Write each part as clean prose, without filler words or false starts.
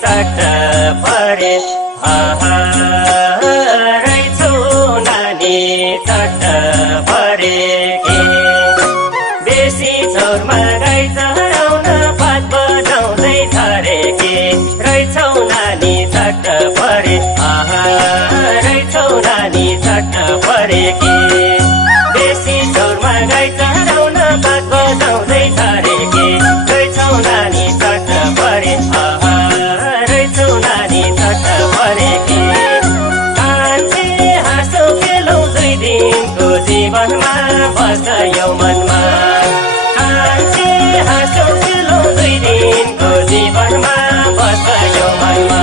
चट्ट परे रहेछौ नानी चट्ट परे बेसी चौरमा गाई चराउन पात बजाउँदै छरे के रहेछौ नानी चट्ट परे रहेछौ नानी चट्ट परे के बेसी चौरमा गाई चराउन पात बजाउँदै छरे के रहेछौ नानी चट्ट परे रहेछौ नानी चट्ट परे के कान्छे हाँसो खेलौ 2 दिनको जीवनमा बस्छ यौवनमा कान्छे हाँसो खेलौ 2 दिनको जीवनमा बस्छ यौवनमा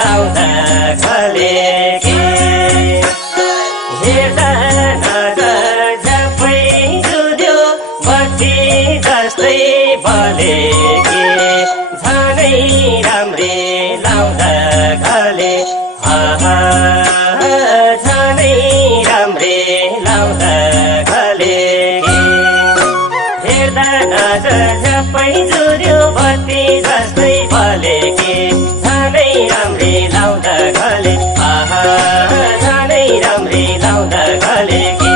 लाउँदा खलेके हेर्दा नजर झपै जुद्यो बत्ती जस्तै बलेके झनै राम्री लाउँदा खले झनै राम्री लाउँदा खलेके हेर्दा नजर झपै जुद्यो बत्ती जस्तै बलेके राम्री लाउँदा गले झनै राम्री लाउँदा गले के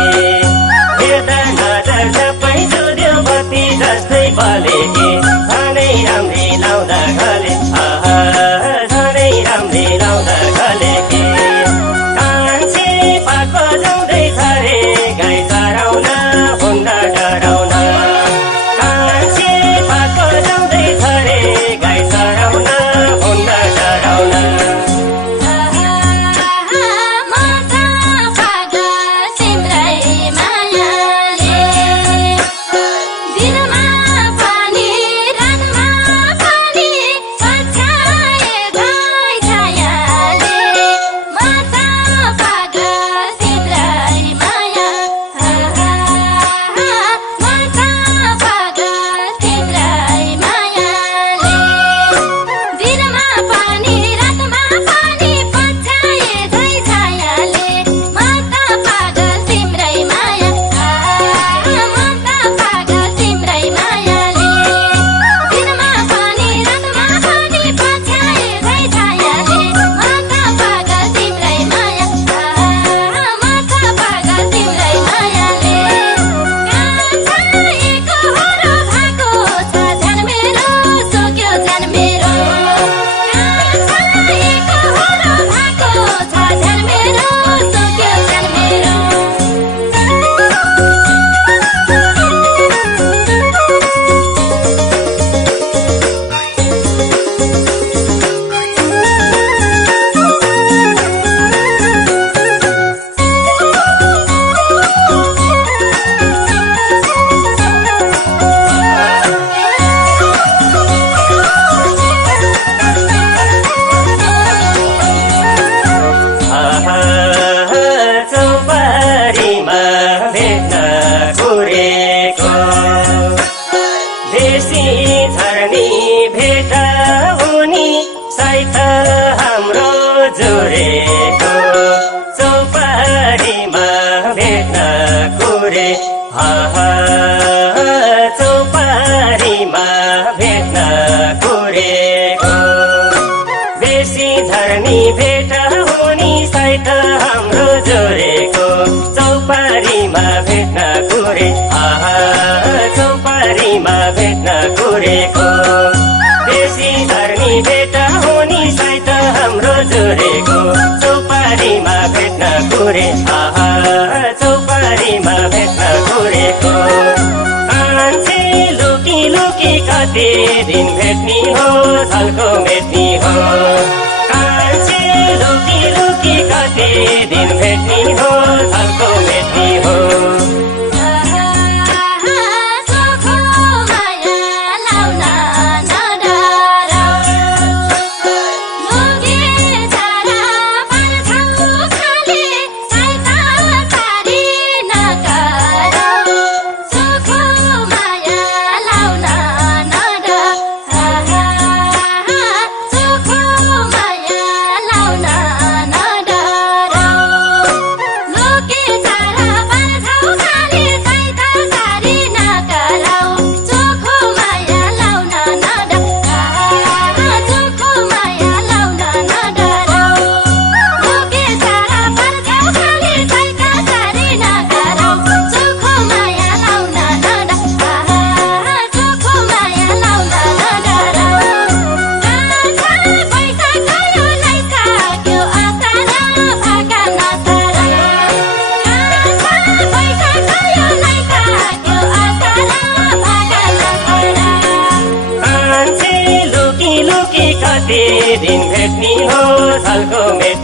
हेर्दा नजर झपै जुद्यो बत्ती जस्तै बले के झनै राम्री लाउँदा गले झनै राम्री लाउँदा देशी धर्नी भेट हुने सहित हाम्रो जोडेको चौपारीमा भेट्न कुरे चौपारीमा भेट्न कुरेको देशी धर्नी भेट हुने सहित हाम्रो जोडेको चौपारीमा भेट्न कुरे चौपारीमा भेट्न कुरेको मान्छे लुकी लुकी कति दिन भेट्ने हो झल्को मेट्ने हो मान्छे लुकी लुकी कति दिन भेट्ने हो झल्को मेट्ने हो दिन भेट्ने हो झल्को मेट्ने